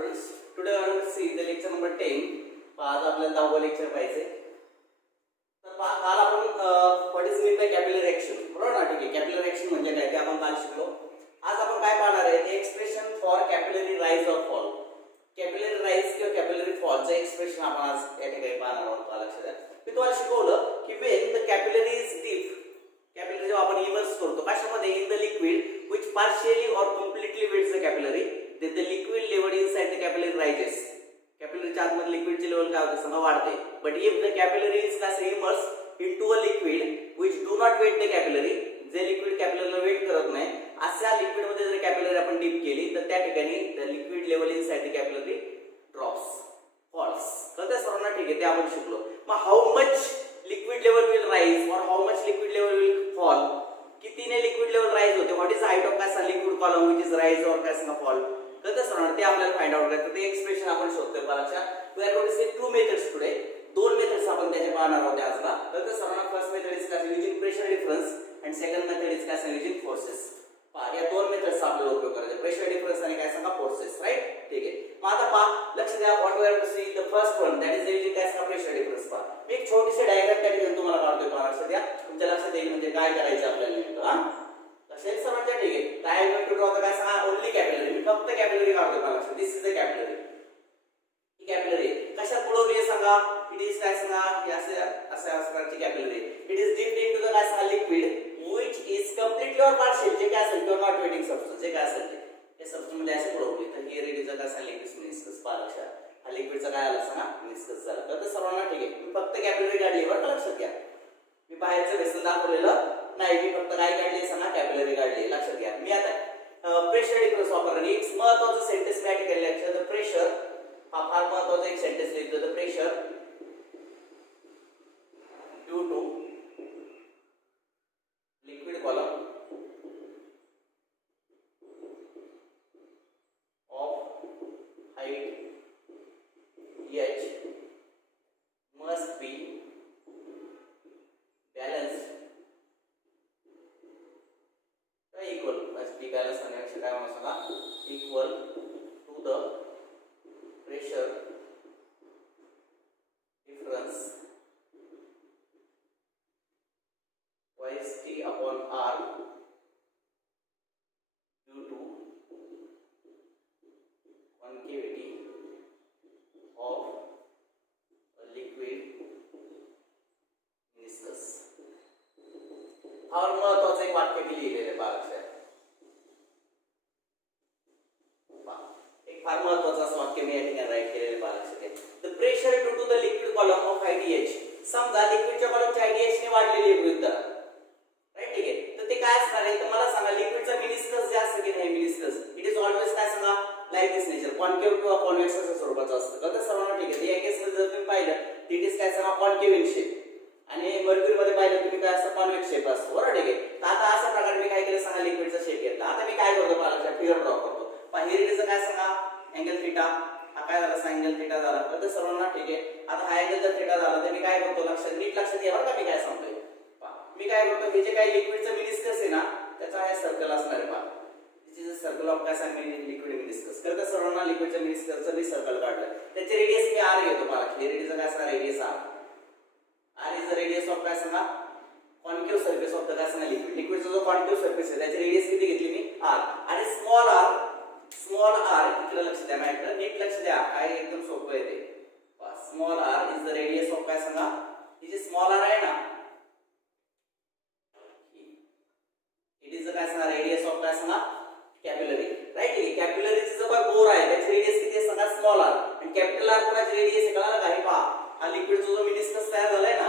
students. Today I will see the lecture number 10. आज आपल्याला 10वा lecture पाहिजे. तर काल आपण what is mean by capillary action बरोबर ना. ठीक आहे, कॅपिलरी ऍक्शन म्हणजे काय ते आपण काल शिकलो. आज आपण काय पाहणार आहे ते expression for capillary rise or fall. Capillary rise किंवा कॅपिलरी फॉलचं एक्सप्रेशन आपण आज या ठिकाणी पाहणार आहोत. लक्षात द्या, मी तुम्हाला शिकवलं की when the capillary is deep, capillary जेव्हा आपण इमर्स करतो कशामध्ये, in the liquid which partially or completely wets the capillary, then the liquid level inside the capillary rises. Capillary च्या आतमध्ये लिक्विडची लेवल काय होते सांगा, वाढते. But if the capillary is immersed into a liquid which do not wet the capillary, जे liquid कॅपिलरीला weight करत नाही अशा लिक्विड मध्ये जर कॅपिलरी आपण डीप केली तर त्या ठिकाणी the liquid level inside the capillary drops, falls. कळतंय सर्वांना? ठीक आहे, ते आपण शिकलो. मग how much liquid level will rise or how much liquid level will fall, कितीने लिक्विड लेवल राइज होते, व्हाट इज हाइट ऑफ काय liquid column which is rise or काय सांगा फॉल. कळतं सर, ते आपल्याला फाइंड आउट करायचं. ते एक्सप्रेशन आपण शोधतोय परीक्षा. We are going to see two methods today. दोन मेथड्स आपण त्याचे पाहणार आहोत आज ना. कळतं सर, फर्स्ट मेथड इज काय using pressure difference and second method is काय युजिंग फोर्सेस. पहा, या दोन मेथड्सचा आपल्याला उपयोग करायचा, प्रेशर डिफरन्स आणि काय सांगा फोर्सेस. राइट, ठीक आहे. मग आता पहा, लक्ष द्या, what we are to see the first one that is using काय सांगा प्रेशर डिफरन्स. पहा, मी एक छोटीशी डायग्राम त्या ठिकाणी तुम्हाला काढतोय. पहा, लक्ष द्या, तुमच्या लक्षात येईल म्हणजे काय करायचं आपल्याला नेमकं. हा, लक्षात समजल्या? ठीक आहे. काय गोइंग टू ड्रॉ द काय सांगा ओन्ली कॅपिलरी. मी फक्त कॅपिलरी काढतोय. पहा, लक्षात, दिस इज द कॅपिलरी. ही कॅपिलरी कशात बुडवली आहे सांगा, इट इज काय सांगा ही अशा प्रकारची capillary. It is dipped into the काय सांगा लिक्विड व्हिच इज कंप्लीटली और पार्शियल, जे काय असेल किंवा नॉट वेटिंग सबस्टन्स, जे काय असेल ते सबस्टन्स मध्ये असे बुडवली. तर ही रेडीचा काय सांगा लिक्विड मिनिस्कस. पहा, लक्षात, हा लिक्विडचा काय आला सांगा मिनिस्कस झाला. तर सर्वांना ठीक आहे, मी फक्त कॅपिलरी काढली. बरं का, लक्षात घ्या, मी बाहेरचं वेसल दाखवलेलं नाही, मी फक्त काय काढली सांगा कॅपिलरी काढली. लक्षात घ्या. मी आता प्रेशर डिफरन्स वापरणार. एक महत्त्वाचं सेंटेन्स मी केलं लक्षात. द प्रेशर, हा फार महत्त्वाचा एक सेंटेन्स लिहितो. The pressure due to liquid column of height h must be balanced equal, must be balanced आणि अक्षर काय म्हणू सांगा equal to the pressure difference twice T upon R due to concavity of a liquid meniscus. और महत्वाचं एक वाक्य मी लिहिलेलं आहे. बाळाच्या एक फार महत्वाचं असं वाक्य मी या ठिकाणी राईट केलेलं आहे. बाळाच्या the pressure due to the liquid column of IDH. समजा लिक्विडच्या कॉलमची IDH ने वाढलेली आहे गृहीत धरा. राईट, ठीक आहे. तर ते काय असणार आहे तर मला सांगा लिक्विडचा मिनिस्कस जे असतं की नाही मिनिस्कस, इट इज ऑलवेज काय सांगा लाईक दिस नेचर, कॉन्केव्ह किंवा कॉन्व्हेक्स अशा स्वरूपाचं असतं. तर सर्वांना ठीक आहे. या केसमध्ये जर तुम्ही पाहिलं इट इज काय सांगा कॉन्केव्ह इन शेप आणि मर्क्युरी मध्ये पाहिलं तुम्ही काय असं कॉन्व्हेक्स शेप असतो. बरोबर, ठीक आहे. तर आता अशा प्रकारे मी काय केलं सांगा लिक्विडचा शेप घेतला. आता मी काय करतो पाहिलं फिगर ड्रॉ करतो. हिरीचं काय सांगा अँगल थीटा, हा काय झाला सांगा अँगल थीटा झाला. तर सर्वांना ठीक आहे. आता हा अँगल जर थीटा झाला तर मी काय करतो लक्षात नीट लक्षात घ्या बरं का मी काय सांगतोय. मी काय करतो हे जे काही लिक्विडचं मिनिस्कस आहे ना त्याचा हे सर्कल असणार आहे. पहा, दिस इज अ सर्कल ऑफ काय सांगा लिक्विड मिनिस्कस. तर सर्वांना लिक्विडच्या मिनिस्कसचं मी सर्कल काढलं. त्याचे रेडियस मी r घेतो. पहा, हे रेडियस काय सांगा radius r is the radius of काय सांगा कॉन्केव्ह सरफेस ऑफ द काय सांगा लिक्विड. लिक्विडचा जो कॉन्केव्ह सरफेस आहे त्याची रेडियस किती घेतली मी r. आणि स्मॉल r इकडे लक्ष द्या, मॅटर नीट लक्ष द्या, काय एकदम सोपं आहे ते. Small r is the radius of काय सांगा ही जे स्मॉल r आहे ना इट इज द काय सांगा रेडियस ऑफ काय सांगा कॅपिलरी. राईट, ठीक आहे. कॅपिलरीचं जो काय बोर आहे त्याची रेडियस किती आहे सांगा स्मॉल r आणि कॅपिटल r कोणाची रेडियस आहे कळालं का. हे पहा, हा लिक्विडचा जो मिनिस्कस तयार झालाय ना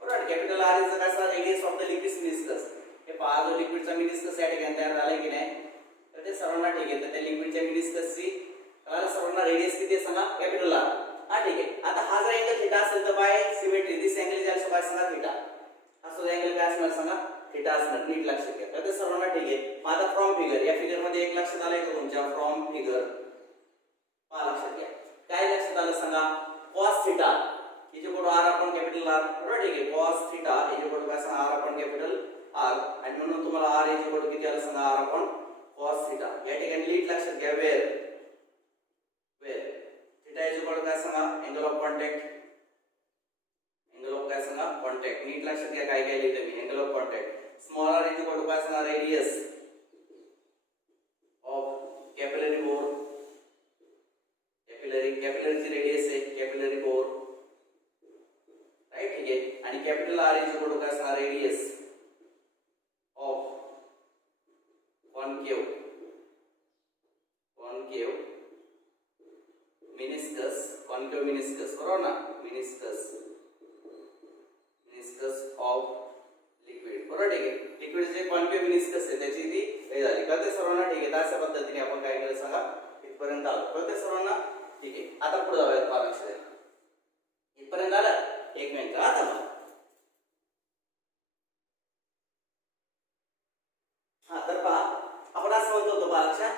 बरोबर, कॅपिटल R इज द काय सांगा radius of the liquid meniscus. हे पहा, जो लिक्विडचा मिनिस्कस या ठिकाणी तयार झालाय की नाही तर ते सर्वांना ठीक आहे. तर त्या लिक्विडच्या मिनिस्कसची कळालं सर्वांना रेडियस किती आहे सांगा कॅपिटल R. हा, ठीक आहे. आता हा जर अँगल थीटा असेल तर by symmetry this angle is also काय सांगा थीटा. हा जो अँगल काय असणार सांगा थीटा असणार. नीट लक्षात घ्या. तर सर्वांना ठीक आहे. आता फ्रॉम फिगर, या फिगर मध्ये एक लक्षात आलंय का तुमच्या फ्रॉम फिगर. पहा, लक्षात घ्या काय लक्षात आलं सांगा cos theta is equal to r upon capital R. बरोबर, ठीक आहे. cos theta is equal to काय सांगा r अपॉन कॅपिटल R आणि म्हणून तुम्हाला r इज इक्वल टू किती आलं सांगा r अपॉन cos थीटा. या ठिकाणी नीट लक्षात घ्या वेअर सांगा angle of contact, angle of काय सांगा कॉन्टॅक्ट. नीट लक्षात घ्या काय काय लिहितो मी. Angle of contact small R is equal to काय सांगा रेडियस ऑफ कॅपिलरी बोर. कॅपिलरीची रेडियस आहे कॅपिलरी बोर राईट. ठीक आहे. आणि capital R is equal to काय सांगा radius of concave meniscus. Concave meniscus बरोबर ना. मिनिस्कस ऑफ लिक्विड बरोबर. ठीक आहे. लिक्विड जे कॉन्केव मिनिस्कस आहे त्याची ती हे झाली कळते सर्वांना. ठीक आहे. तर अशा पद्धतीने आपण काय केलं सांगा इथपर्यंत आलो कळते सर्वांना. ठीक आहे. आता पुढे जाऊयात पाहा लक्ष द्या. इथपर्यंत आलं. एक मिनिट आता मग हा तर पहा आपण असं म्हणतो होतो पहा लक्षात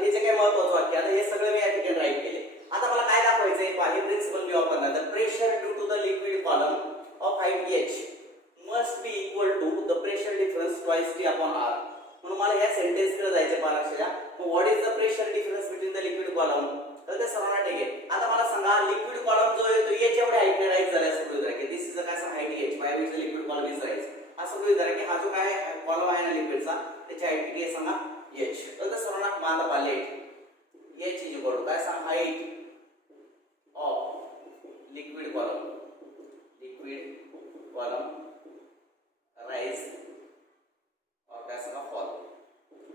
हे जे काही महत्वाचं वाक्य आता हे सगळं मी या ठिकाणी राईट केले. आता मला काय दाखवायचंय पहा हे प्रिन्सिपल मी वापरणार. The pressure due to the liquid column of height h must be equal to the pressure difference twice t upon r. म्हणून मला या सेंटेन्स कडे जायचे पहा लक्षात द्या. What is the pressure difference between the liquid column. तर ते सर्वांना ठीक आहे. आता मला सांगा लिक्विड कॉलम जो आहे तो h एवढे हाईटने राईज झाला असं गृहीत धरा की दिस इज काय सांगा height h by which the liquid column is rise. असं गृहीत धरा की हा जो काय कॉलम आहे ना लिक्विडचा त्याची हाईट किती आहे सांगा h. तर ते सर्वांना मान पाहिले h इज इक्वल टू काय सांगा height of liquid column rise और काय सांगा फॉल.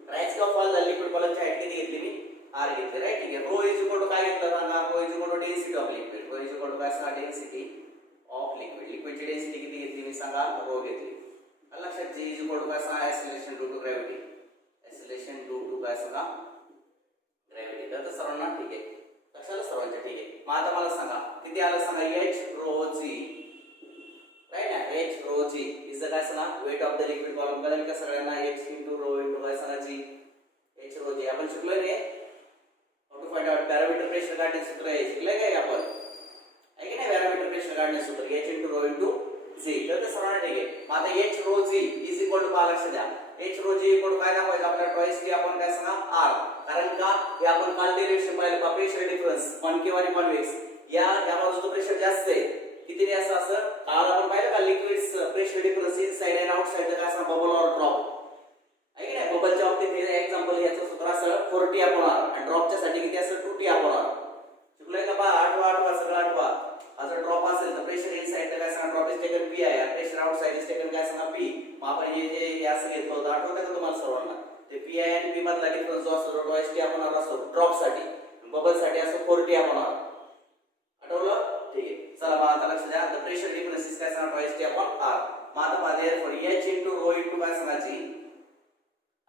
राईज किंवा फॉल झाली लिक्विड कॉलमची हाईट किती घेतली मी r घेतली राईट. ठीक आहे. रो इज इक्वल टू काय घेतलं सांगा rho is equal to density of liquid. Rho is equal to काय सांगा डेन्सिटी ऑफ लिक्विड. लिक्विडची डेन्सिटी किती घेतली मी सांगा रो घेतली. लक्षात g इज इक्वल टू काय सांगा acceleration due to gravity. Acceleration due to काय सांगा ग्रॅव्हिटी. तर सर्वांना ठीक आहे. लक्षात सर्वांच्या ठीक आहे. मग आता मला सांगा किती आलं सांगा h रो g राईट ना. h rho g is the काय सांगा weight of the liquid column. कळलं का सगळ्यांना h इनटू रो इनटू काय सांगा g h रो g. आपण शिकलोय रे how to find out parameter pressure काढण्याचे सूत्र आहे शिकलोय काय आपण आहे की नाही. पॅरामीटर प्रेशर काढण्याचे सूत्र h into rho into g. तर ते सर्वांना ठीक आहे. मग आता h rho g is equal to पहा लक्ष द्या h rho g equal to काय दाखवायचं आपल्याला ट्वाइस t आपण काय सांगा r. कारण का हे आपण काल डेरिव्हेशन पाहिलं का प्रेशर डिफरन्स कॉन्केव आणि कॉन्वेक्स या बाजूचं प्रेशर जास्त आहे किती असं असं काल आपण पाहिलं का liquids pressure difference inside and outside काय सांगा बबल और ड्रॉप आहे की नाही. बबलच्या बाबतीत हे एक्झाम्पल याचं सूत्र असं 4t अपॉन r आणि ड्रॉपच्या साठी किती असं 2t अपॉन r. शिकलोय का पहा आठवा सगळं आठवा. हा जर ड्रॉप असेल तर प्रेशर इनसाइड काय सांगा ड्रॉप इज टेकन p आहे. प्रेशर आउटसाइड इज टेकन काय सांगा p. मग आपण हे असं घेतलं होतं आठवतं का तुम्हाला सर्वांना. ते p आहे आणि p मधला डिफरन्स जो असतो ट्वाइस t अपॉन r असतो ड्रॉप साठी. बबल साठी असतो 4t अपॉन r. आठवलं ठीक आहे. चला मग आता लक्ष द्या द प्रेशर डिफरन्स इज काय सांगा ट्वाइस t अपॉन r. मग आता पहा therefore h into rho into काय सांगा g.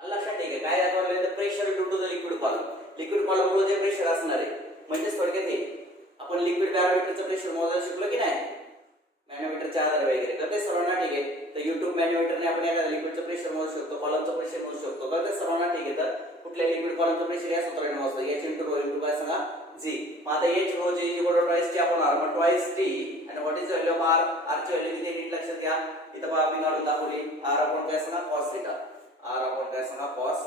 लक्षात ठीक आहे. काय दाखवलं the pressure due to the liquid column. Liquid column मध्ये जे प्रेशर असणार आहे म्हणजे थोडक्यात हे आपण लिक्विड पॅरामीटरचं प्रेशर मोजायला शिकलो की नाही मॅनोमीटरच्या आधारे वगैरे. तर ते सर्वांना ठीक आहे. तर YouTube मॅनोमीटरने आपण एखाद्या लिक्विडचं प्रेशर मोजू शकतो कॉलमचं प्रेशर मोजू शकतो. तर ते सर्वांना ठीक आहे. तर कुठल्या लिक्विड कॉलमचं प्रेशर या सूत्राने मोजतो h इनटू रो इनटू काय सांगा g. मग आता h rho g is equal to twice t upon r. मग ट्वाइस t आणि what is value of r. r ची व्हॅल्यू किती नीट लक्षात घ्या. इथं पहा मी काढून दाखवली r अपॉन काय सांगा cos थीटा. r अपॉन काय सांगा cos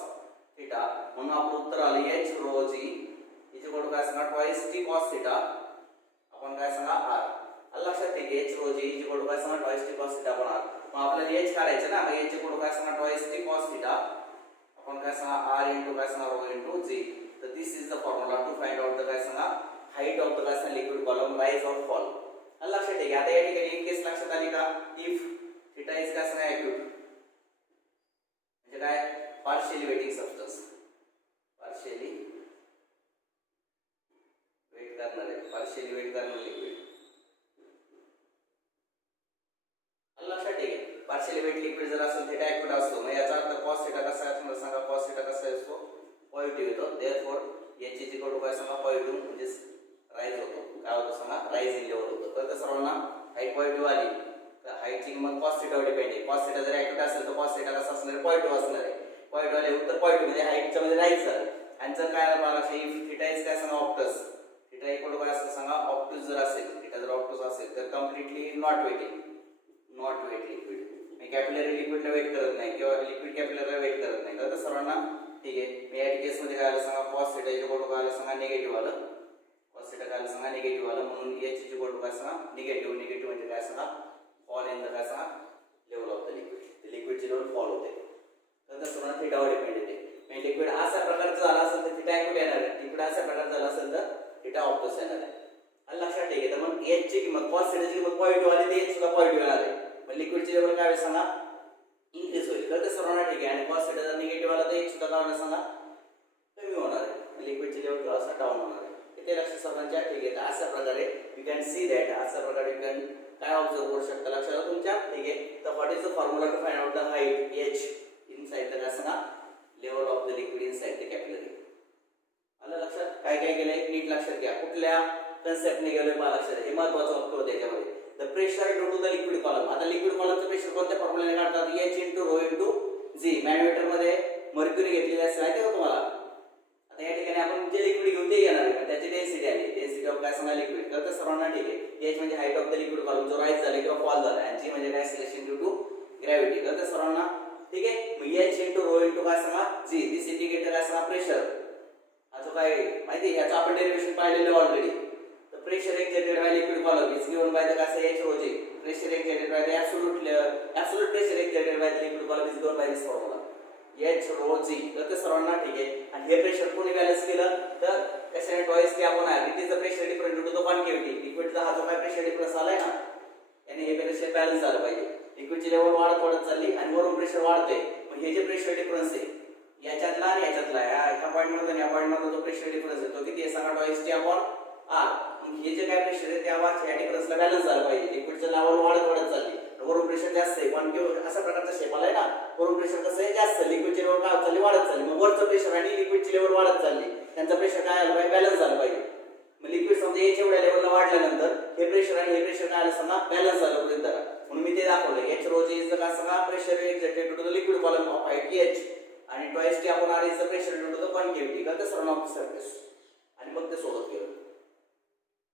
थीटा. म्हणून आपलं उत्तर आलं h rho g is equal to काय सांगा ट्वाइस t cos थीटा आपण काय सांगा r. लक्षात ठीक आहे. h rho g is equal to काय सांगा twice t cos theta upon r. मग आपल्याला h काढायचं ना. मग h इक्वल टू काय सांगा ट्वाइस t cos थीटा आपण काय सांगा r इनटू काय सांगा रो इनटू g. तर this is the formula to find out the काय सांगा हाईट ऑफ द काय सांगा liquid column rise or fall. लक्षात ठीक आहे. आता या ठिकाणी इन केस लक्षात आली का इफ थीटा इज काय सांगा ॲक्यूट म्हणजे काय partially wetting substance. Partially wet करणारे पार्शियली वेट करणारे लिक्विड. लक्षात ठीक आहे. पार्शियली वेट लिक्विड जर असेल थीटा ॲक्यूट असतो. मग याचा अर्थ cos थीटा कसा आहे तुम्हाला सांगा. cos थीटा कसा असतो पॉझिटिव्ह येतो. Therefore h is equal to काय सांगा पॉझिटिव्ह म्हणजे राईज होतो. काय होतं सांगा राईज इन लेवल होतं. तर सर्वांना हाईट पॉझिटिव्ह आली तर हाईटची किंमत cos थीटावर डिपेंड आहे. cos थीटा जर ॲक्यूट असेल तर cos थीटा कसा असणार पॉझिटिव्ह असणार आहे. पॉझिटिव्ह आले उत्तर पॉझिटिव्ह म्हणजे हाईटच्या मध्ये राईज झालं. आणि जर काय आलं इफ थीटा इज काय सांगा ऑप्टस. थीटा इक्वल टू काय असं सांगा ऑप्टस जर असेल थीटा जर ऑप्टस असेल तर कम्प्लिटली नॉट वेट लिक्विड. मी कॅपिलरी लिक्विडला वेट करत नाही किंवा लिक्विड कॅपिलरीला वेट करत नाही. तर सर्वांना ठीक आहे. मी या केस मध्ये काय आलं सांगा cos थीटा इक्वल टू काय आलं सांगा निगेटिव्ह आलं. cos थीटा काय आलं सांगा निगेटिव्ह आलं. म्हणून टू काय सांगा निगेटिव्ह. निगेटिव्ह म्हणजे काय सांगा फॉल इन द काय सांगा लेवल ऑफ द लिक्विड. लिक्विडची लेवल फॉल होते. तर सर्वांना थिटावर डिपेंड येते. म्हणजे लिक्विड अशा प्रकारचं झालं असेल तर थिटा कुठे येणार आहे. लिक्विड अशा प्रकारचं झालं असेल तर थिटा ऑपोजिट येणार आहे. आणि लक्षात ठेवा तर मग एच ची किंमत कॉस थिटाची किंमत पॉझिटिव्ह आली तर एच सुद्धा पॉझिटिव्ह येणार आहे. मग लिक्विडची लेवल काय होईल सांगा इन्क्रीज होईल. तर ते सर्वांना ठीक आहे. आणि कॉस थिटा जर निगेटिव्ह आला तर एच सुद्धा काय होणार सांगा कमी होणार आहे. लिक्विडची लेवल थोडासा डाऊन होणार आहे. ते लक्षात सर्वांच्या ठीक आहे. तर अशा प्रकारे यू कॅन सी दॅट अशा प्रकारे यू कॅन काय ऑब्झर्व करू शकता लक्षात तुमच्या ठीक आहे. तर what is the formula to find out the height H inside the काय सांगा level of the liquid inside the capillary. आलं लक्षात. काय काय केलंय नीट लक्षात घ्या. कुठल्या कन्सेप्टने गेलोय मला लक्षात. हे महत्त्वाचं वाक्य होतं त्याच्यामध्ये. The pressure due to the liquid column. आता लिक्विड कॉलमचं प्रेशर कोणत्या फॉर्म्युलाने काढतात H into rho into G. Manometer मध्ये मर्क्युरी घेतलेली असते माहिती का तुम्हाला. आता या ठिकाणी आपण जे लिक्विड घेऊन ते येणार आहे त्याची डेन्सिटी आली. डेन्सिटी ऑफ काय सांगा लिक्विड. तर सर्वांना ठीक आहे. एच म्हणजे height of the liquid column जो राईज झाला किंवा फॉल झाला. आणि जी म्हणजे काय सिलेक्शन ड्यू टू ग्रॅव्हिटी. तर सर्वांना ठीक आहे. मग एच इंटू रो इंटू काय सांगा जी. दिस इंडिकेटर काय सांगा प्रेशर. हा जो काय माहिती ह्याचं आपण डेरिव्हेशन पाहिलेलं ऑलरेडी. तर pressure exerted by liquid column is given by the काय H rho G. Pressure exerted by the absolute pressure exerted by the liquid column is given by this formula H rho G. तर ते सर्वांना ठीक आहे. आणि हे pressure कोणी balance केलं तर कशाने टॉईस की आपण आहे. It is the pressure different due to the concavity. लिक्विडचा हा जो काय प्रेशर डिफरन्स आलाय ना याने हे प्रेशर बॅलन्स झालं पाहिजे. लिक्विडची लेवल वाढत चालली आणि वरून प्रेशर वाढतंय. मग हे जे प्रेशर डिफरन्स आहे याच्यातला आणि याच्यातला या पॉइंट मध्ये आणि या पॉइंट मध्ये जो प्रेशर डिफरन्स आहे तो किती आहे सांगा टॉईस टी अपॉन आर. हे जे काय प्रेशर आहे त्या डिफरन्सला बॅलन्स झालं पाहिजे. लिक्विडचं लेवल वाढत चालली वरून प्रेशर जास्त आहे. कॉन्केव्ह अशा प्रकारचा शेप आलाय ना. वरून प्रेशर कसं आहे जास्त. लिक्विडची लेवल काय चालली वाढत चालली. मग वरचं प्रेशर आणि लिक्विडची लेवल वाढत चालली. त्यांचं प्रेशर काय आलं पाहिजे बॅलन्स झालं पाहिजे. मग लिक्विड समजा एच एवढ्या लेवलला वाढल्यानंतर हे प्रेशर आणि हे प्रेशर काय आलं सांगा बॅलन्स झालं गृहीत धरा. म्हणून मी ते दाखवलं H rho G is the काय सांगा pressure exerted to the liquid column of height H आणि twice T upon R is the pressure due to the concavity का the surround of the surface. आणि मग ते सोडत गेलं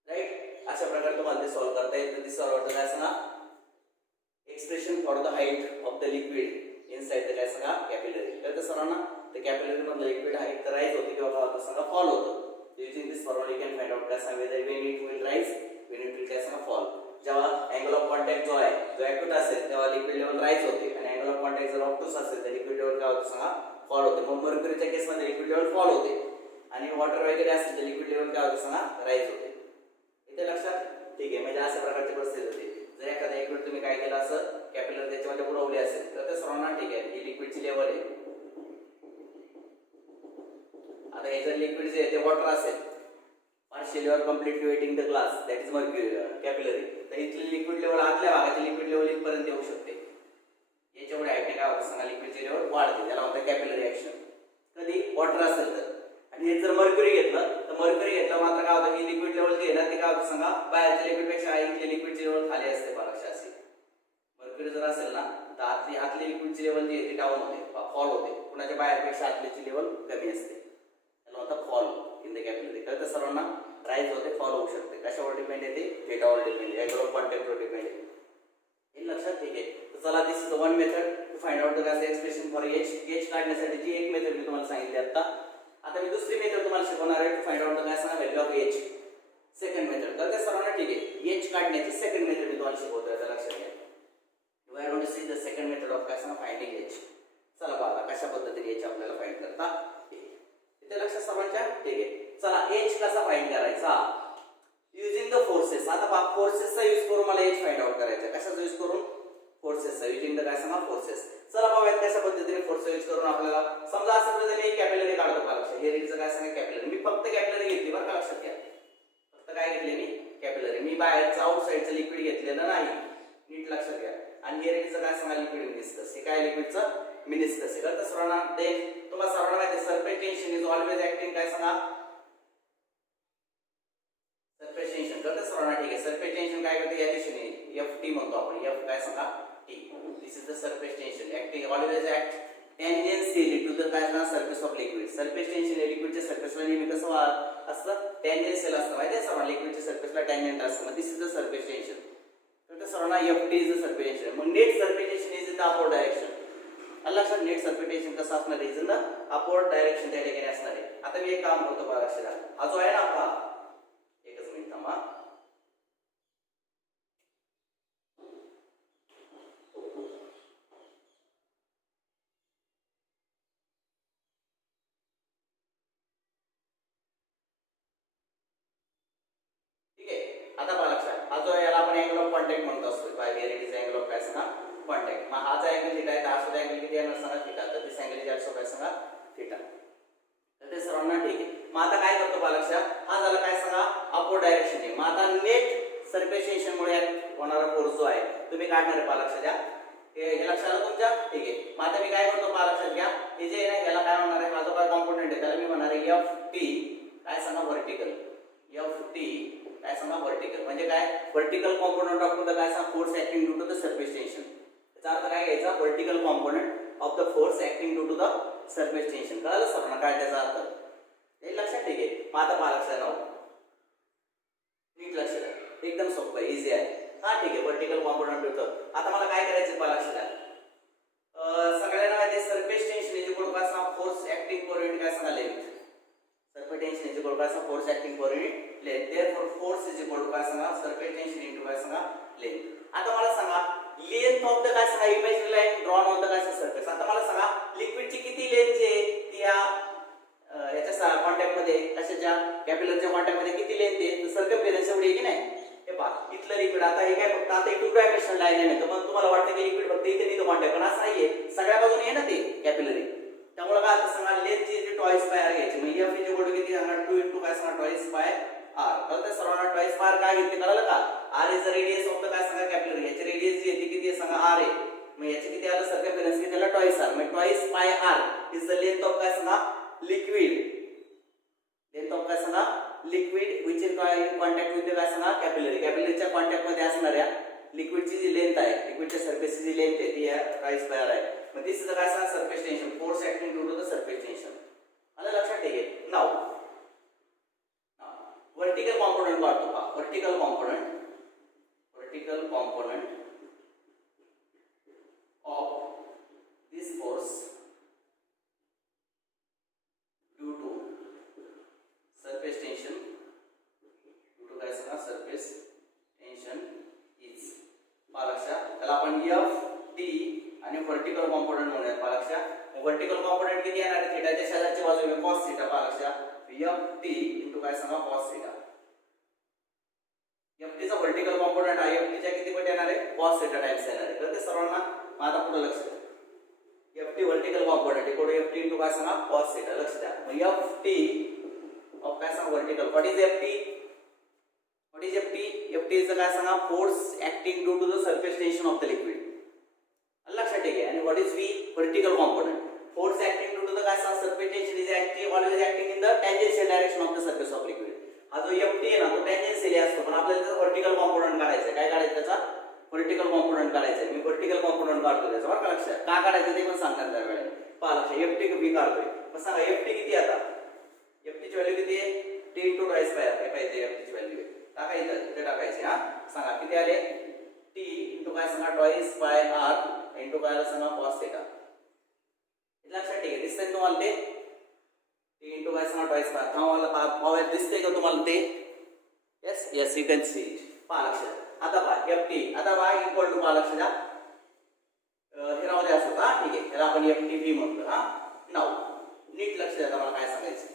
राईट. अशा प्रकारे तुम्हाला ते सॉल्व्ह करता येईल. दिस सॉल्व्ह काय सांगा expression for the height of the liquid inside the काय सांगा कॅपिलरी. तर सर्वांना the capillary मधलं लिक्विड हाईट तर राईज होते किंवा काय होतं सांगा फॉल होतं. Using this formula you can find out काय सांगा whether when it will rise when it will काय सांगा फॉल. जेव्हा अँगल ऑफ कॉन्टॅक्ट जो आहे जो ॲक्यूट असेल तेव्हा लिक्विड लेवल राईज होते आणि अँगल ऑफ कॉन्टॅक्ट जर ऑब्टूस असेल तर लिक्विड लेवल काय होतं सांगा फॉल होते. मग मर्क्युरीच्या केसमध्ये लिक्विड लेवल फॉल होते आणि वॉटर वगैरे असेल तर लिक्विड लेवल काय होतं सांगा राईज होते. इथे लक्षात ठीक आहे. म्हणजे अशा प्रकारची परिस्थिती होते. जर एखादा लिक्विड तुम्ही काय केलं असं कॅपिलर त्याच्यामध्ये बुडवले असेल तर ते सर्वांना ठीक आहे. ही लिक्विडची लेवल आहे. आता हे जर लिक्विड जे आहे ते वॉटर असेल partially or completely wetting the glass that is capillary तर इथली लिक्विड लेवल आतल्या भागाची लिक्विड लेवल इथपर्यंत येऊ शकते. याच्यामुळे हाईटने काय होतं सांगा लिक्विडची लेवल वाढते. त्याला म्हणतात कॅपिलरी ऍक्शन. कधी वॉटर असेल तर. आणि हे जर मर्क्युरी घेतलं तर मर्क्युरी घेतलं मात्र काय होतं ही लिक्विड लेवल जे आहे ना ते काय होतं सांगा बाहेरच्या लिक्विड पेक्षा इथली लिक्विडची लेवल खाली असते पराक्षा अशी. मर्क्युरी जर असेल ना तर आतली लिक्विडची लेवल जी आहे ती डाऊन होते फॉल होते. कुणाच्या बाहेरपेक्षा आतलीची लेवल कमी असते. त्याला म्हणतात फॉल इन द कॅपिलरी. तर सर्वांना राईज होते फॉल होऊ शकते. कशावर डिपेंड येते थीटावर डिपेंड आहे. अँगल ऑफ कॉन्टॅक्टवर डिपेंड आहे. हे लक्षात ठीक आहे. तर चला this is one method to find out the gas expression for H. H काढण्यासाठी जी एक मेथड मी तुम्हाला सांगितली आता मी दुसरी मेथड तुम्हाला शिकवणार आहे to find out the gas value of H. Second method. तर त्या सर्वांना ठीक आहे. एच काढण्याची सेकंड मेथड मी तुम्हाला शिकवतोय. आता लक्षात घ्या. You are going to see the second method of काय सांगा फाइंडिंग एच. चला बघा कशा पद्धतीने एच आपल्याला फाइंड करता इथे लक्षात सर्वांच्या ठीक आहे. चला एच कसा फाइंड करायचा युजिंग द फोर्सेस. आता फोर्सेसचा यूज करून मला एच फाइंड आउट करायचा. कशाचा यूज करून फोर्सेसचा युजिंग द काय सांगा फोर्सेस. चला पाहूयात कशा पद्धतीने फोर्स यूज करून आपल्याला समजा असं पद्धतीने एक कॅपिलरी काढतो का लक्षात. हे रीडचं काय सांगा कॅपिलरी. मी फक्त कॅपिलरी घेतली बरं का लक्षात घ्या. फक्त काय घेतले मी कॅपिलरी. मी बाहेरचं आउटसाइडचं लिक्विड घेतलेलं नाही. नीट लक्षात घ्या. आणि हे रीडचं काय सांगा लिक्विड मिनिस्कस. हे काय लिक्विडचं मिनिस्कस आहे. तर सर्वांना ते तुम्हाला सर्वांना माहिती आहे surface tension is always acting काय सांगा सरफेस टेन्शन. तर सर्वांना ठीक आहे. सरफेस टेन्शन काय करते या दिशेने एफ टी म्हणतो आपण. एफ काय सांगा T. This is the surface tension acting always act tangentially to the काय सांगा surface of liquid. Surface tension हे लिक्विडच्या सरफेसला नेहमी कसं असतं टेंजेन्शियल असतं माहिती आहे सर्वांना. लिक्विडच्या सरफेसला टेंजेंट असतं. मग this is the surface tension. तर सर्वांना F T is the surface tension. मग net surface tension is in the upward direction. लक्षात नेट सरफेस टेन्शन कसं असणार आहे is in the upward direction त्या ठिकाणी असणार आहे. आता मी एक काम करतो बघा लक्षात. हा जो आहे ना आपला एकच मिनिट थांबा. आता पहा लक्षात, हा जो याला आपण अँगल ऑफ कॉन्टॅक्ट म्हणतो असतो, by here it is angle of काय सांगा कॉन्टॅक्ट. मग हा जो अँगल थीटा आहे, हा सुद्धा अँगल किती येणार सांगा थीटा. तर दिस अँगल इज ऑल्सो काय सांगा थीटा. तर ते सर्वांना ठीक आहे. मग आता काय करतो पहा लक्षात, हा झाला काय सांगा अपवर्ड डायरेक्शन आहे. मग आता नेट सरफेस टेन्शनमुळे होणारा फोर्स जो आहे तुम्ही काढणार आहे पहा लक्षात घ्या. हे लक्षात आलं तुमच्या, ठीक आहे. मग आता मी काय करतो पहा लक्षात घ्या, हे जे आहे ना याला काय म्हणणार आहे, हा जो काय कॉम्पोनंट आहे त्याला मी म्हणणार आहे एफ टी काय सांगा व्हर्टिकल. एफ टी काय सांगा व्हर्टिकल म्हणजे काय, व्हर्टिकल कॉम्पोनंट ऑफ द काय सांगा force acting due to the surface tension. त्याचा अर्थ काय घ्यायचा, vertical component of the force acting due to the surface tension. कळलं सर ना काय त्याचा अर्थ, हे लक्षात ठीक आहे. मग आता पहा लक्षात राहू, नीट लक्षात द्या, एकदम सोपं आहे, इझी आहे. हा ठीक आहे, व्हर्टिकल कॉम्पोनंट होतं. आता मला काय करायचं पहा लक्षात द्या, सगळ्यांना माहिती आहे surface tension is equal to काय सांगा फोर्स ऍक्टिंग पर युनिट काय सांगा length. Surface tension is equal to काय सांगा force acting per unit length. Therefore force is equal to काय सांगा सरफेस टेन्शन इनटू काय सांगा लेंथ. आता मला सांगा लेंथ ऑफ द काय सांगा imaginary line drawn on the काय सांगा सरफेस. आता मला सांगा लिक्विडची किती लेंथ आहे ती या याच्या कॉन्टॅक्ट मध्ये, कशाच्या कॅपिलरच्या कॉन्टॅक्ट मध्ये किती लेंथ आहे, तर सर्कमफरन्स एवढी आहे की नाही. हे पहा इथलं लिक्विड, आता हे काय फक्त आता एक टू डायमेन्शनल लाईन आहे, तर पण तुम्हाला वाटतं की लिक्विड फक्त इथे नाही कॉन्टॅक्ट, पण असं नाहीये, सगळ्या बाजूने आहे ना ते कॅपिलरी. त्यामुळे काय आता सांगा length G toys by R घ्यायची. मग एफ इज इक्वल टू किती सांगा 2 इंटू काय सांगा टॉईस बाय आर. तर सर्वांना टॉईस बाय आर काय घेतले कळलं का, R is the radius of the काय सांगा कॅपिलरी. याची रेडियस जी आहे ती किती आहे सांगा आर आहे. मग याची किती आलं सर्कमफरन्स किती आलं टॉईस आर. मग twice by R is the length of काय सांगा लिक्विड. लेंथ ऑफ काय सांगा liquid which in contact with काय सांगा कॅपिलरी. कॅपिलरीच्या कॉन्टॅक्ट मध्ये असणाऱ्या लिक्विडची जी लेंथ आहे, लिक्विडच्या सरफेसची जी लेंथ आहे ती टॉईस बाय आर आहे. मग दिस इज काय सांगा surface tension, force acting due to the surface tension. आलं लक्षात ठीक आहे. नाउ वर्टिकल कॉम्पोनंट काढतो पहा. Vertical component of this force due to surface tension, due to काय सांगा सरफेस टेन्शन इज पहा लक्षात. त्याला आपण एफ टी आणि वर्टिकल कॉम्पोनंट म्हणूया पहा लक्षात. वर्टिकल कॉम्पोनंट किती येणार आहे थीटाच्या शेजारच्या बाजूने cos थीटा पहा लक्षात. एफ टी इंटू काय सांगा cos थीटा. एफ टी चा वर्टिकल कॉम्पोनंट आहे, एफ टी च्या किती पट येणार आहे cos थीटा टाइम्स येणार आहे. तर ते सर्वांना आता पुढे लक्ष द्या. F T vertical component equal to F T into काय सांगा cos थीटा. लक्ष द्या. मग एफ टी ऑफ काय सांगा vertical, what is F T, what is F T. F T is काय सांगा force acting due to the surface tension of the liquid. लक्षात ठीक आहे. आणि what is V vertical component, force acting due to the काय सांगा surface tension is acting always acting in the tangential direction of the surface of liquid. हा जो F T आहे ना तो टँजेन्शियली असतो, पण आपल्याला त्याचा वर्टिकल कॉम्पोनंट काढायचा आहे. काय काढायचं त्याचा वर्टिकल कॉम्पोनंट काढायचा आहे. मी वर्टिकल कॉम्पोनंट काढतो त्याचा बरं का लक्षात. का काढायचं ते पण सांगणार त्या वेळेला पहा लक्षात. एफ टी व्ही काढतोय. मग सांगा एफ टी किती आता, एफ टी ची व्हॅल्यू किती आहे T into twice by R. हे पाहिजे एफ टी ची व्हॅल्यू टाकायचं, ते टाकायचे. हा सांगा किती आले टी इंटू काय सांगा टॉईस बाय आर इंटू काय सांगा cos थीटा. लक्षात ठीक आहे. दिसतंय तुम्हाला ते टी इंटू काय सांगा टॉईस बाय तुम्हाला दिसतंय का तुम्हाला ते. Yes yes you can see पहा लक्षात. आता पहा एफ टी, आता पहा इक्वल टू पहा लक्षात द्या, हे राहू द्या असं. हा ठीक आहे, त्याला आपण एफ टी व्ही म्हणतो. हा नाव नीट लक्ष द्या मला काय सांगायचं.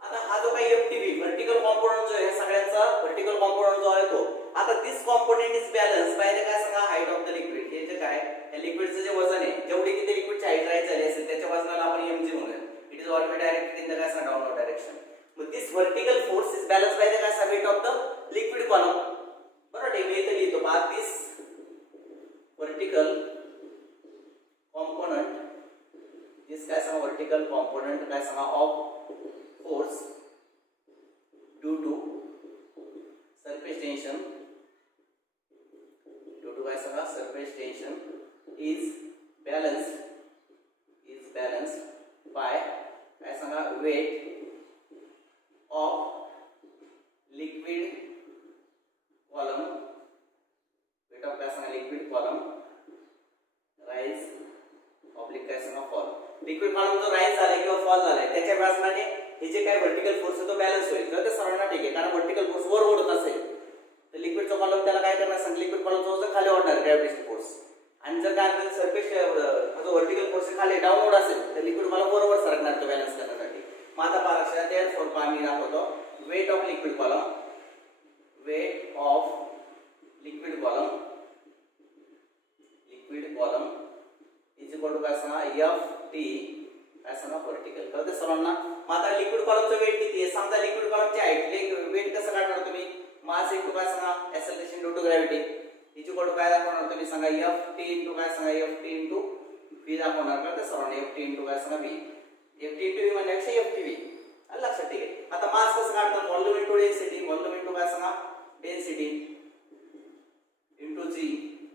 आता हा जो काही F T V vertical component जो आहे सगळ्यांचा व्हर्टिकल कॉम्पोनंट जो आहे तो, आता this component is balance by the काय सांगा हाईट ऑफ द लिक्विड. हे जे काय या लिक्विडचं जे वजन आहे, जेवढी किती लिक्विडची हाईट राईज झाली असेल त्याच्या वजनाला आपण mg म्हणूया. It is always directed in the काय सांगा डाऊनवर्ड डायरेक्शन. मग this vertical force is balance by the काय सांगा weight of the liquid column. बरोबर आहे. मी इथे लिहितो पहा दिस व्हर्टिकल कॉम्पोनंट, दिस काय सांगा व्हर्टिकल कॉम्पोनंट काय सांगा of force due to surface tension, due to काय सांगा surface tension is balance by काय सांगा weight of liquid column, weight of काय सांगा लिक्विड कॉलम राइज ऑब्लिक काय सांगा फॉल. लिक्विड कॉलम जो राइज झालाय किंवा फॉल झालाय त्याच्या व्यासाने हे जे काय व्हर्टिकल फोर्स आहे तो बॅलन्स होईल. तर ते सर्वांना ठीक आहे, कारण व्हर्टिकल फोर्स वर ओढत असेल तर लिक्विडचा कॉलम त्याला काय करणार सांग, लिक्विड कॉलमचा वजन खाली ओढणार ग्रॅव्हिटेशनल फोर्स. आणि जर काय सरफेस जो व्हर्टिकल फोर्स खाली डाऊनवर्ड असेल तर लिक्विड कॉलम बरोबर सरकणार तो बॅलन्स करण्यासाठी. मग आता पहा लक्षात देअरफॉर पहा मी दाखवतो weight of liquid column, weight of liquid column is equal to काय सांगा ft काय सांगा वर्टिकल. कळते सर्वांना. मग आता लिक्विड कॉलमचं वेट किती आहे. समजा लिक्विड कॉलमची हाईट वेट कसं काढणार तुम्ही. मास इनटू काय सांगा acceleration due to gravity is equal to काय दाखवणार तुम्ही सांगा ft इनटू काय सांगा ft इनटू v दाखवणार. कळते सर्वांना. ft इनटू काय सांगा v. ft इनटू v म्हणजे ftv. लक्षात ठीक आहे. आता मास कसं काढतात. Volume into density. Volume into काय सांगा density into g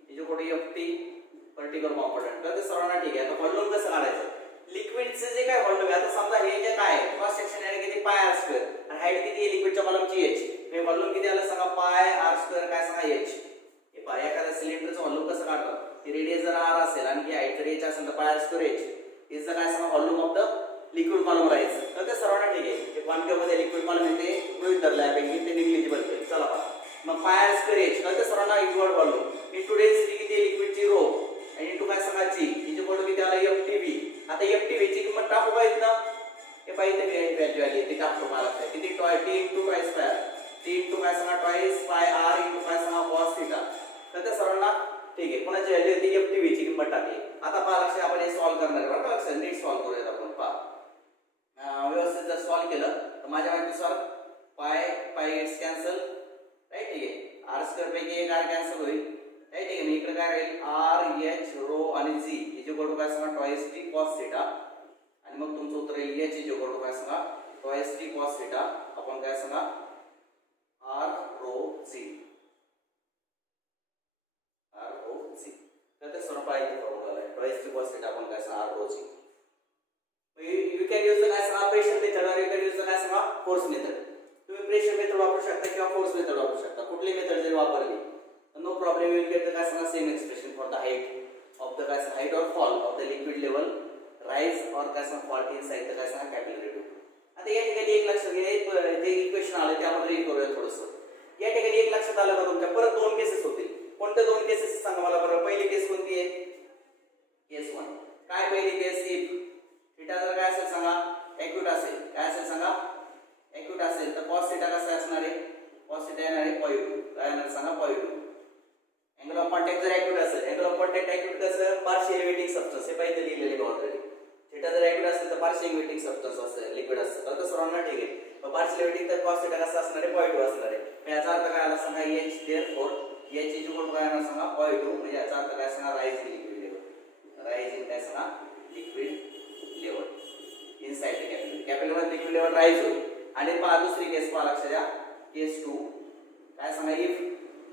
is equal to ft vertical component. तर ते सर्वांना ठीक आहे. आता व्हॉल्यूम कसं काढायचं. लिक्विडचे जे काय व्हॉल्यूम आहे. आता समजा हे जे काय क्रॉस सेक्शन एरिया किती पाय r स्क्वेअर आणि हाईट किती आहे लिक्विडच्या कॉलमची h. हे व्हॉल्यूम किती आलं सांगा पाय r स्क्वेअर काय सांगा h. हे पाय एखाद्या सिलेंडरचं व्हॉल्यूम कसं काढतात. ही रेडियस जर r असेल आणि ही हाईट जर h असेल तर पाय r square h. Is the काय सांगा volume of the liquid column राहील. तर ते सर्वांना ठीक आहे. हे क्वांटिटी मध्ये लिक्विड कॉलम आहे ते गृहीत धरलं आहे पैकी ते निग्लिजिबल केलं. चला पहा. मग पाय r स्क्वेअर h तर ते सर्वांना इक्वल व्हॉल्यूम इनटू डेन्सिटी किती लिक्विडची रो आणि इनटू काय सांगा g इज इक्वल टू किती आला ftv. आता ftv ची किंमत टाकू पाहिजे ना. हे पाहिजे ते व्हॅल्यू आली ती टाकतो मला किती t into pi square t into काय सांगा ट्वाइस पाय r इनटू काय सांगा cos थीटा. तर ते सर्वांना ठीक आहे. कोणाची व्हॅल्यू होती ftv ची किंमत टाकली. आता पहा लक्ष आपण हे सॉल्व करणार आहे. बरं लक्ष नीट सॉल्व करूयात आपण. पहा व्यवस्थित जर सॉल्व केलं तर माझ्या माहितीनुसार पाय गेट्स कॅन्सल राईट. ठीक आहे. r स्क्वेअर पैकी एक r कॅन्सल होईल राईट. ठीक आहे. मी इकडे काय राहील r h रो आणि g इज इक्वल टू काय सांगा ट्वाइस t cos थीटा आणि मग तुमचं उत्तर येईल h इज इक्वल टू काय सांगा ट्वाइस t cos थीटा आपण काय सांगा r रो g. तर ते सर्व पाहिजे फॉर्म्युला आहे. ट्वाइस t cos थीटा आपण काय सांगा r rho g. You can use the काय सांगा pressure method or you can use the काय सांगा फोर्स मेथड. तुम्ही प्रेशर मेथड वापरू शकता किंवा फोर्स मेथड वापरू शकता. कुठली मेथड जरी वापरली no problem. You will get the काय सांगा same expression for the height of the काय सांगा height or fall of the liquid level rise or काय सांगा फॉल इनसाइड द काय सांगा कॅपिलरी ट्यूब. आता या ठिकाणी एक लक्षात घ्या. जे इक्वेशन आले त्यामध्ये रीड करूया थोडंसं. या ठिकाणी एक लक्षात आलं का तुमच्या परत दोन केसेस होतील. कोणत्या दोन केसेस सांगा मला बरं. पहिली केस कोणती आहे. केस 1. काय पहिली केस इफ थीटा जर काय असेल सांगा एक्यूट असेल. काय असेल सांगा एक्यूट असेल तर cos थीटा कसा असणार आहे. cos थीटा येणार आहे पॉझिटिव्ह. काय येणार सांगा पॉझिटिव्ह. अँगल ऑफ कॉन्टॅक्ट जर एक्यूट असेल. अँगल ऑफ कॉन्टॅक्ट एक्यूट कसं पार्शियल इमिटिंग सबस्टन्स हे पहिले लिहिलेले ऑलरेडी. थीटा जर एक्यूट असेल तर पार्शियल इमिटिंग सबस्टन्स असेल लिक्विड असतं. तर सर्वांना ठीक आहे. मग पार्शियल इमिटिंग तर cos थीटा कसा असणार आहे पॉझिटिव्ह असणार आहे. मग याचा अर्थ काय आला सांगा h therefore h is equal to काय येणार सांगा पॉझिटिव्ह. म्हणजे याचा अर्थ काय सांगा rise in liquid level. Rise in काय सांगा liquid level inside the capillary. Capillary liquid level rise होईल. आणि पहा दुसरी केस पहा लक्ष द्या. केस 2 काय सांगा इफ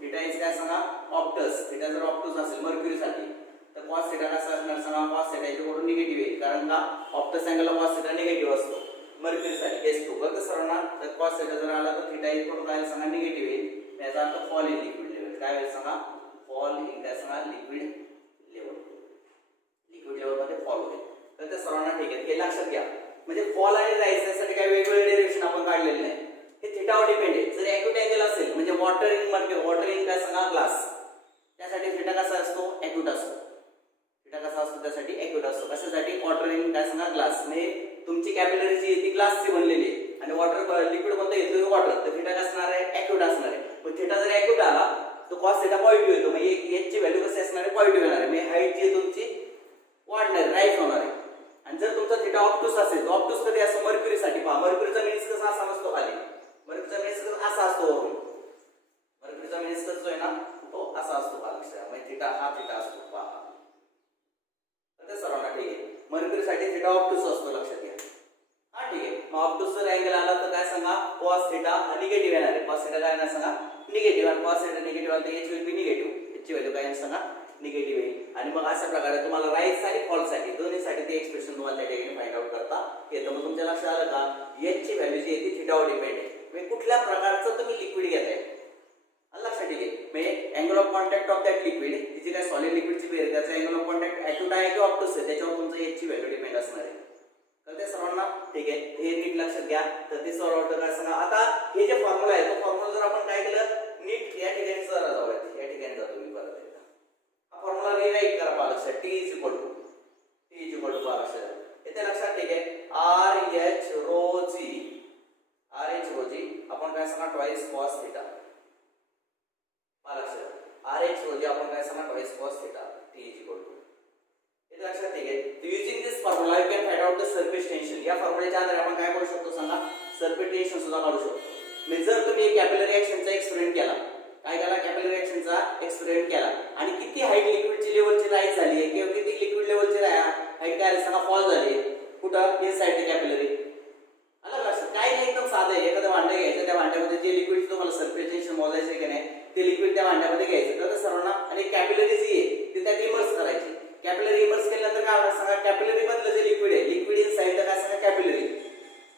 थीटा इज काय सांगा ऑप्टस. थीटा जर ऑप्टस असेल मर्क्युरी साठी तर cos थीटा कसा असणार सांगा cos theta is equal to negative येईल. कारण का obtuse angle of cos theta negative असतो मर्क्युरी साठी. केस 2 बघा सर्वांना तर cos थीटा जर आला तर थीटा इज इक्वल टू काय सांगा निगेटिव्ह येईल. याचा अर्थ फॉल इन लिक्विड लेवल. काय होईल सांगा फॉल इन काय सांगा लिक्विड लेवल. लिक्विड लेवल मध्ये फॉल होईल. तर ते सर्वांना ठीक आहे. हे लक्षात घ्या. म्हणजे फॉल आणि राईज यासाठी काही वेगवेगळे डेरिव्हेशन आपण काढलेले नाही. हे थीटावर डिपेंड आहे. जर एक्यूट अँगल असेल म्हणजे water in material water in काय सांगा ग्लास त्यासाठी थीटा कसा असतो एक्यूट असतो. थीटा कसा असतो त्यासाठी एक्यूट असतो. कशासाठी वॉटर इन काय सांगा ग्लास. म्हणजे तुमची कॅपिलरी जी आहे ती ग्लासची बनलेली आहे आणि वॉटर लिक्विड कोणतं येतो वॉटर. तर थीटा असणार आहे एक्यूट असणार आहे. मग थीटा जर एक्यूट आला तर cos थीटा पॉझिटिव्ह येतो. म्हणजे h ची व्हॅल्यू कशी असणार आहे पॉझिटिव्ह येणार आहे. म्हणजे हाईट जी तुमची वाढणार राईज होणार आहे. आणि जर तुमचा थीटा ऑप्टूस असेल तर ऑप्टूस कधी असतो मर्क्युरी साठी. पहा मर्क्युरीचा मीन्स कसा असा नसतो खाली. मर्क्युरीचा मीन्स असा असतो वरून. मर्क्युरीचा मीन्स कसं आहे ना तो असा असतो पहा लक्षात. म्हणजे थीटा हा थीटा असतो पहा. तर सर्वांना ठीक आहे. मर्क्युरी साठी थीटा ऑप्टूस असतो लक्षात घ्या. हा ठीक आहे. मग ऑप्टूस जर अँगल आला तर काय सांगा cos थीटा निगेटिव्ह येणार आहे. cos थीटा काय येणार सांगा निगेटिव्ह. आणि cos थीटा निगेटिव्ह आला तर h will be negative. h ची व्हॅल्यू काय सांगा निगेटिव्ह येईल. आणि मग अशा प्रकारे तुम्हाला राईज आणि फॉल साठी दोन्हीसाठी ते एक्सप्रेशन तुम्हाला त्या ठिकाणी फाइंड आउट करता येतं. मग तुमच्या लक्षात आलं का h ची व्हॅल्यू जी आहे ती थीटावर डिपेंड आहे. म्हणजे कुठल्या प्रकारचं तुम्ही लिक्विड घेताय लक्षात ठीक आहे. म्हणजे angle of contact of that liquid तिची काय सॉलिड लिक्विडची पेअर त्याचा अँगल ऑफ कॉन्टॅक्ट एक्यूट आहे किंवा ऑप्टस आहे त्याच्यावर तुमचं h ची व्हॅल्यू डिपेंड असणार आहे. तर ते सर्वांना ठीक आहे. हे नीट लक्षात घ्या. तर ते सॉल्व होतं काय सांगा. आता हे जे फॉर्म्युला आहे तो फॉर्म्युला जर आपण काय केलं नीट या ठिकाणी जरा जाऊयात. या ठिकाणी जातो मी परत एकदा. हा फॉर्म्युला रिराईट करा पहा लक्षात. t इज इक्वल टू पहा लक्षात येते लक्षात ठीक आहे. RH रो g आपण काय सांगा twice cos theta RH rho जे आपण काय सांगणार twice cos theta T is equal to हे लक्षात ठीक आहे using this formula you can find out the surface tension या फॉर्म्युल्याच्या आधारे आपण काय करू शकतो सांगा सरफेस टेन्शन सुद्धा काढू शकतो म्हणजे जर तुम्ही कॅपिलरी ऍक्शनचा एक्सपेरिमेंट केला काय केला कॅपिलरी ऍक्शनचा एक्सपेरिमेंट केला आणि किती हाईट लिक्विडची लेवलची राईज झाली आहे किंवा किती लिक्विड लेवलची हाईट काय सांगा फॉल झाली आहे कुठं इनसाइड कॅपिलरी आलं लक्षात काय नाही एकदम साधं आहे एखादं भांडं घ्यायचं त्या भांड्यामध्ये जे लिक्विड तुम्हाला सरफेस टेन्शन मोजायचं की नाही ते लिक्विड त्या भांड्यामध्ये घ्यायचं तर सर्वांना आणि कॅपिलरी जी आहे ती त्यात इमर्स करायची कॅपिलरी इमर्स केल्यानंतर काय होणार सांगा कॅपिलरी मधलं जे लिक्विड आहे लिक्विड इनसाइड काय सांगा capillary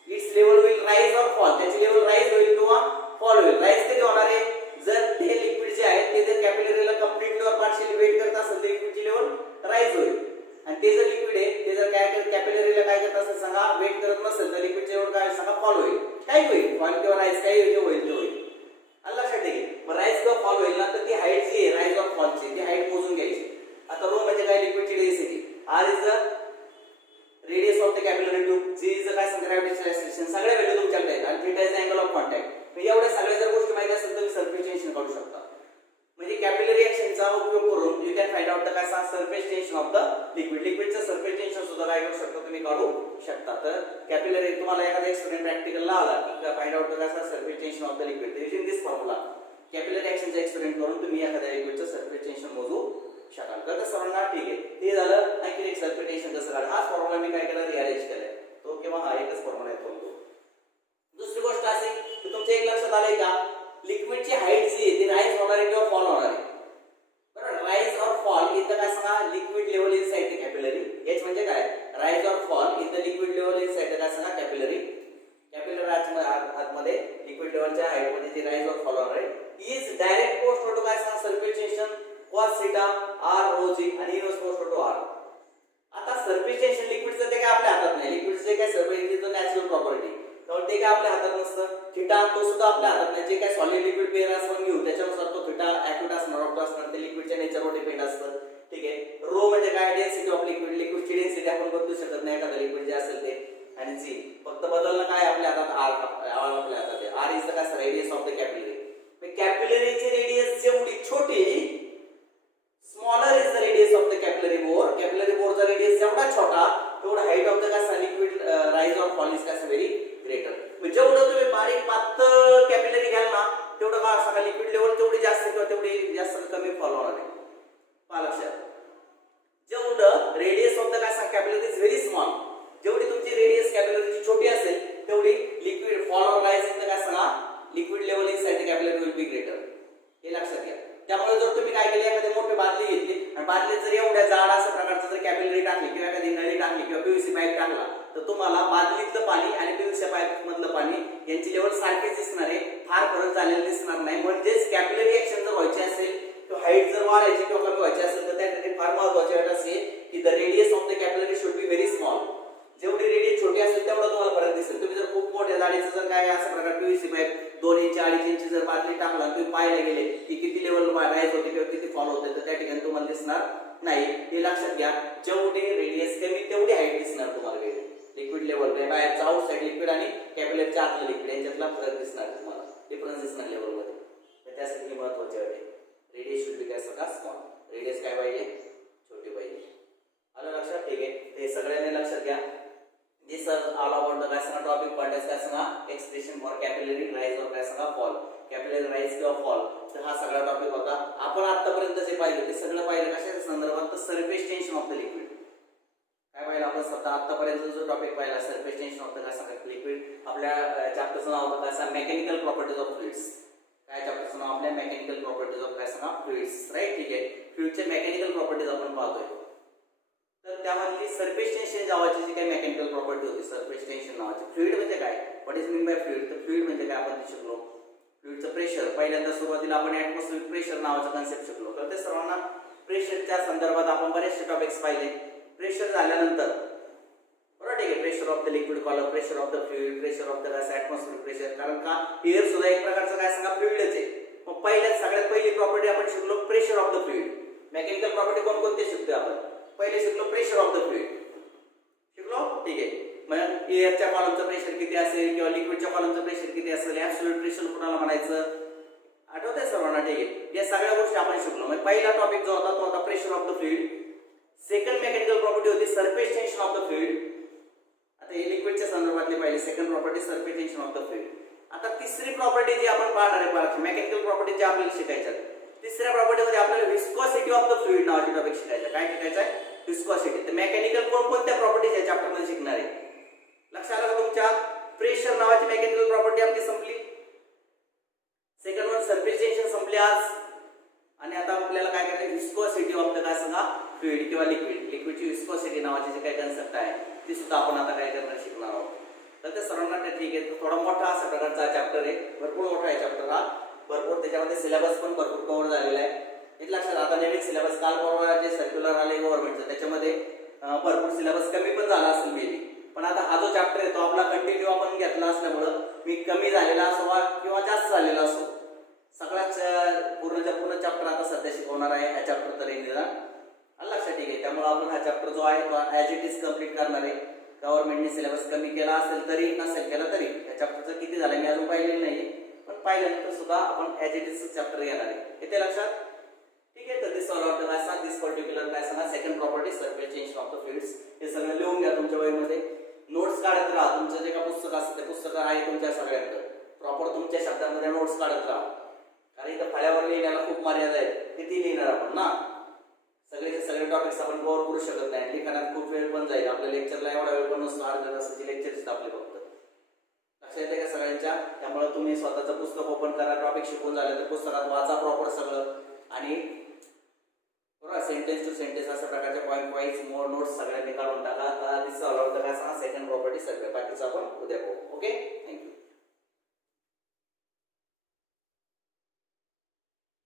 it's level will rise or fall त्याची लेवल राइज होईल किंवा फॉल होईल राइज कधी होणार आहे जर ते लिक्विड जे आहे ते जर कॅपिलरीला कंप्लीटली और पार्शियली वेट करत असेल तर लिक्विडची लेवल राइज होईल आणि ते जर लिक्विड आहे ते जर काय कॅपिलरीला काय करत असेल सांगा वेट करत नसेल तर लिक्विडची लेवल काय सांगा फॉल होईल काय होईल फॉल किंवा राइज काय होईल ते होईल लक्षात ठेवा मग राइज किंवा फॉल होईल ना तर ती हाईट जी आहे राइज और फॉलची ती हाईट मोजून घ्यायची आता रो म्हणजे काय लिक्विडची density R is the radius of the capillary tube G is the काय सांगता ग्रॅव्हिटेशनल एक्सेलरेशन सगळ्या व्हॅल्यू तुमच्याकडे आहेत आणि theta is angle of contact मग एवढ्या सगळ्या जर गोष्टी माहिती असेल तर तुम्ही सरफेस टेन्शन काढू शकता म्हणजे कॅपिलरी ऍक्शनचा उपयोग करून you can find out the काय सांगा सरफेस टेन्शन ऑफ द लिक्विडचं सरफेस टेन्शन सुद्धा काय करू शकता तुम्ही काढू शकता तर कॅपिलरी तुम्हाला एखादा एक्सपेरिमेंट प्रॅक्टिकलला आला की फाइंड आउट द काय सांगा surface tension of the liquid using this formula capillary ऍक्शनचा एक्सपेरिमेंट करून तुम्ही एखाद्या लिक्विडचं सरफेस टेन्शन मोजू शकाल तर सर्वांना ठीक आहे ते झालं आणखी एक सरफेस टेन्शन कसं काढ हा फॉर्म्युला मी काय केला रिअरेंज केलाय तो किंवा हा एकच फॉर्म्युला आहे तो दुसरी गोष्ट अशी की तुमच्या एक लक्षात आलंय का लिक्विडची हाईट जी आहे ती राइज होणार आहे किंवा फॉल होणार आहे बरोबर राइज और फॉल इथं काय सांगा liquid level inside the capillary H म्हणजे काय rise or fall in the liquid level inside काय सांगा कॅपिलरी आतमध्ये लिक्विड लेवलच्या हाईट मध्ये जी राइज और फॉल होणार आहे इज डायरेक्ट पोस्ट टू काय सांगा surface tension cos theta r rho g आणि इनवर्स पोस्ट टू r आता सरफेस टेन्शन लिक्विडचं ते काय आपल्या हातात नाही लिक्विडचं काय सरफेस टेन्शन नॅचरल प्रॉपर्टी तर ते काय आपल्या हातात नसतं थीटा तो सुद्धा आपल्या हातात नाही जे काय सॉलिड लिक्विड पेअर असं घेऊ त्याच्यानुसार तो थीटा ऍक्युट असणार ऑक्ट असणार ते लिक्विडच्या नेचरवर डिपेंड असतं ठीक आहे रो म्हणजे काय डेन्सिटी ऑफ लिक्विड लिक्विडची डेन्सिटी आपण बदलू शकत नाही एखादं लिक्विड जे असेल ते आणि जी फक्त बदलणं काय आपल्या हातात r आपल्या हातात आहे r इज द काय रेडियस ऑफ द कॅपिलरी कॅपिलरीची रेडियस जेवढी छोटी smaller is the radius of the capillary बोरचा रेडियस जेवढा छोटा तेवढा हाईट ऑफ द काय liquid rise or fall is काय व्हेरी ग्रेटर म्हणजे जेवढं तुम्ही बारीक पातळ कॅपिलरी घ्याल ना तेवढं काय सांगा लिक्विड लेवल तेवढी जास्त किंवा तेवढी जास्त कमी फॉल होणार आहे पहा लक्षात जेवढं रेडियस ऑफ द काय सांगा कॅपिलरी इज व्हेरी स्मॉल जेवढी तुमची रेडियस कॅपिलरीची छोटी असेल तेवढी लिक्विड फॉल और राइज इन द काय सांगा liquid level inside the capillary will be greater हे लक्षात घ्या त्यामुळे जर तुम्ही काय केले एखादी मोठी बादली घेतली आणि बादलीत जर एवढ्या जाड अशा प्रकारचं जर कॅपिलरी टाकली किंवा एखादी नळी टाकली किंवा पीव्हीसी पाईप टाकला तर तुम्हाला बादलीतलं पाणी आणि पीव्हीसी पाईप मधलं पाणी यांची लेवल सारखीच दिसणार आहे फार फरक झालेला दिसणार नाही म्हणजेच कॅपिलरी ऍक्शन जर व्हायची असेल किंवा हाईट जर वाढायची किंवा कमी व्हायची असेल तर त्यासाठी फार महत्त्वाची गोष्ट असेल की the radius of the capillary should be very small जेवढी रेडियस छोटी असेल तेवढा तुम्हाला फरक दिसेल तुम्ही जर खूप मोठ्या जाडीचं जर काय अशा प्रकार पीव्हीसी पाईप 2 इंच 2.5 इंच जर बादली टाकला तुम्ही पाहायला गेले की किती लेवल राइज होते किंवा किती फॉल होते तर त्या ठिकाणी तुम्हाला दिसणार नाही हे लक्षात घ्या जेवढी रेडियस कमी तेवढी हाईट दिसणार तुम्हाला लिक्विड लेवल बाहेरचा आउटसाइड लिक्विड आणि कॅपिलरीच्या आतलं लिक्विड यांच्यातला फरक दिसणार तुम्हाला डिफरन्स दिसणार लेवल मध्ये त्यासाठी महत्त्वाचे आहे रेडियस शुड बी काय सगळा स्मॉल रेडियस काय पाहिजे छोटी पाहिजे आलं लक्षात ठीक आहे ते सगळ्यांनी लक्षात घ्या This is all about the काय टॉपिक पार्ट काय सांगा expression for capillary rise or काय सांगा फॉल कॅपिलरी राइज किंवा फॉल तर हा सगळा टॉपिक होता आपण आतापर्यंत जे पाहिलं ते सगळं पाहिलं कशाच्या संदर्भात तर surface tension of the liquid काय पाहिलं आपण स्वतः आतापर्यंत जो टॉपिक पाहिला सरफेस टेन्शन ऑफ द काय सांगा लिक्विड आपल्या चॅप्टरचं नाव होतं काय सांगा मेकॅनिकल प्रॉपर्टीज ऑफ फ्लुइड्स काय चॅप्टरचं नाव आपल्या मेकॅनिकल प्रॉपर्टीज ऑफ काय सांगा फ्लुइड्स राईट ठीक आहे फ्लुइडचे मेकॅनिकल प्रॉपर्टीज आपण पाहतोय तर त्यामधली सरफेस टेन्शन नावाची जी काही मेकॅनिकल प्रॉपर्टी होती सरफेस टेन्शन नावाची फ्लुइड म्हणजे काय what is mean by fluid तर फ्लुइड म्हणजे काय आपण शिकलो फ्लुइडचं प्रेशर पहिल्यांदा सुरुवातीला आपण ऍटमॉस्फिअरिक प्रेशर नावाचा कन्सेप्ट शिकलो तर ते सर्वांना प्रेशरच्या संदर्भात आपण बरेचसे टॉपिक्स पाहिले प्रेशर झाल्यानंतर बरोबर ठीक आहे pressure of the liquid column pressure of the fluid pressure of the atmospheric pressure कारण का एअर सुद्धा एक प्रकारचं काय सांगा फ्लुइडच आहे मग सगळ्यात पहिली प्रॉपर्टी आपण शिकलो pressure of the fluid mechanical property कोणकोणते शिकतोय आपण पहिले शिकलो प्रेशर ऑफ द फ्लुइड शिकलो ठीक आहे मग एअरच्या कॉलमचं प्रेशर किती असेल किंवा लिक्विडच्या कॉलमचं प्रेशर किती असेल ऍब्सोल्यूट प्रेशर कुणाला म्हणायचं आठवतंय सर्वांना? ठीक आहे. या सगळ्या गोष्टी आपण शिकलो. मग पहिला टॉपिक जो होता तो होता pressure of the fluid. Second mechanical property होती surface tension of the fluid. आता हे लिक्विडच्या संदर्भातली पहिली second property surface tension of the fluid. आता तिसरी प्रॉपर्टी जी आपण पाहणार आहे पाहणार मेकॅनिकल प्रॉपर्टी जी आपल्याला शिकायच्या. तिसऱ्या प्रॉपर्टीमध्ये आपल्याला विस्कोसिटी ऑफ द फ्लुइड नावाची टॉपिक शिकायचा. काय शिकायचं आहे? विस्कोसिटी. तर मेकॅनिकल कोणत्या प्रॉपर्टीज या चॅप्टर मध्ये शिकणार आहे? लक्षात आलं का तुमच्या? प्रेशर नावाची मेकॅनिकल प्रॉपर्टी आपली संपली. सेकंड वन सरफेस टेन्शन संपली आज. आणि आता आपल्याला काय करायचं? विस्कोसिटी ऑफ द काय सांगा फ्लुइड किंवा लिक्विड. लिक्विडची विस्कोसिटी नावाची जी काही कन्सेप्ट आहे ती सुद्धा आपण आता काय करणार शिकणार आहोत. तर ते सर्वांना ठीक आहे. थोडा मोठा असा प्रकारचा चॅप्टर आहे. भरपूर मोठा आहे चॅप्टर हा. भरपूर त्याच्यामध्ये सिलेबस पण भरपूर कव्हर झालेला आहे. एक लक्षात आता नवीन सिलेबस काल परवा जे सर्क्युलर आले गव्हर्नमेंटचं त्याच्यामध्ये भरपूर सिलेबस कमी पण झाला असेल मेबी. पण आता हा जो चॅप्टर आहे तो आपला कंटिन्यू आपण घेतला असल्यामुळं मी कमी झालेला असो किंवा जास्त झालेला असो सगळ्याच पूर्ण चॅप्टर आता सध्या शिकवणार आहे. हा चॅप्टर तरी निदान लक्षात ठीक आहे. त्यामुळे आपण हा चॅप्टर जो आहे तो ॲज इट इज कम्प्लीट करणार आहे. गव्हर्नमेंटने सिलेबस कमी केला असेल तरी नसेल केला तरी या चॅप्टरचं किती झालं मी अजून पाहिलेलं नाही. पण पाहिल्यानंतर सुद्धा आपण ॲज इट इज चॅप्टर घेणार आहे. येते लक्षात? ठीक आहे. तर दिस ऑल ऑफ द काय सांगा दिस पर्टिक्युलर काय सांगा second property surface tension of the fluids. हे सगळं लिहून घ्या तुमच्या वहीमध्ये. नोट्स काढत राहा. तुमचं जे का पुस्तक असतं ते पुस्तक आहे तुमच्या सगळ्यांकडे. प्रॉपर तुमच्या शब्दांमध्ये नोट्स काढत राहा. कारण इथं फळ्यावर लिहिण्याला खूप मर्यादा आहे. किती लिहिणार आपण ना? सगळे टॉपिक्स आपण कव्हर करू शकत नाही. लिखाणात खूप वेळ पण जाईल. आपल्या लेक्चरला एवढा वेळ पण नसतो. अर्ध्या तासाची लेक्चर्स आपले फक्त. लक्षात येते का सगळ्यांच्या? त्यामुळे तुम्ही स्वतःचं पुस्तक ओपन करा. टॉपिक शिकून झालं तर पुस्तकात वाचा प्रॉपर सगळं. आणि बरोबर सेंटेन्स टू सेंटेन्स अशा प्रकारच्या पॉईंट वाईज मोर नोट्स सगळ्यांनी काढून टाका. आता दिस ऑल ऑफ द काय सांगा सेकंड प्रॉपर्टी सगळं बाकीचं आपण उद्या पाहू. Okay, thank you.